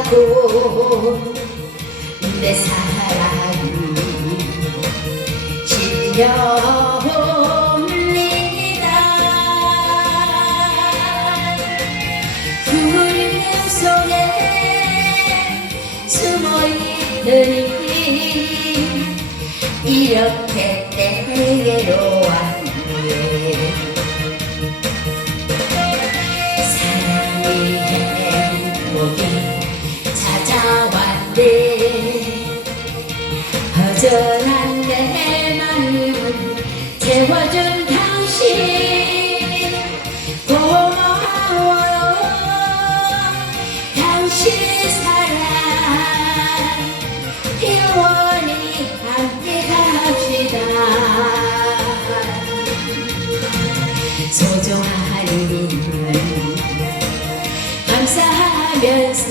바람하고 내 사랑이 질려 옵니다. 구름 속에 숨어있는 이렇게 때로 채워준 당신 고마워요. 당신 사랑 영원히 함께 갑시다. 소중한 인연 감사하면서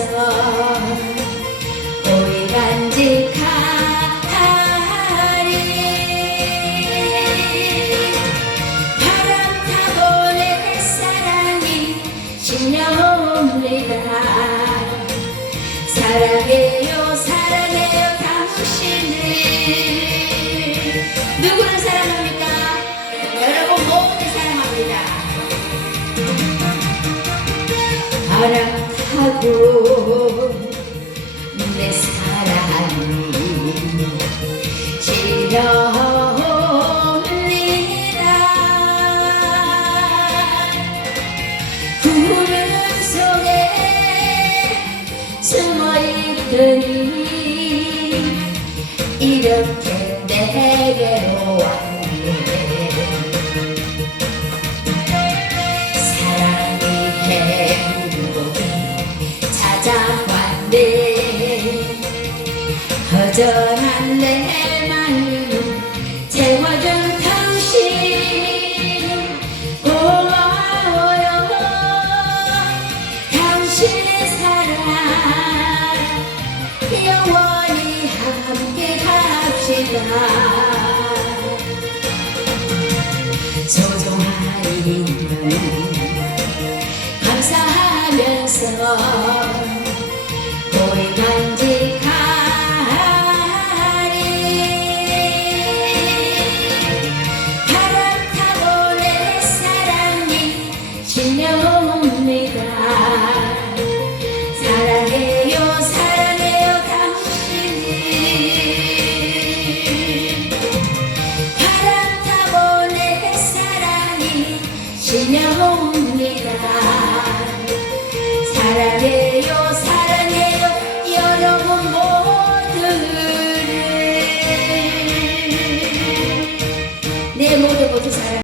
타고 내 사랑이 실려옵니다 구름 속에 숨어있더니 이렇게 내게로 왔 찾아왔네 허전한 내 마음 채워준 당신. 고마워요. 당신의 사랑. 영원히 함께 갑시다. 소중한 실려옵니다 사랑해요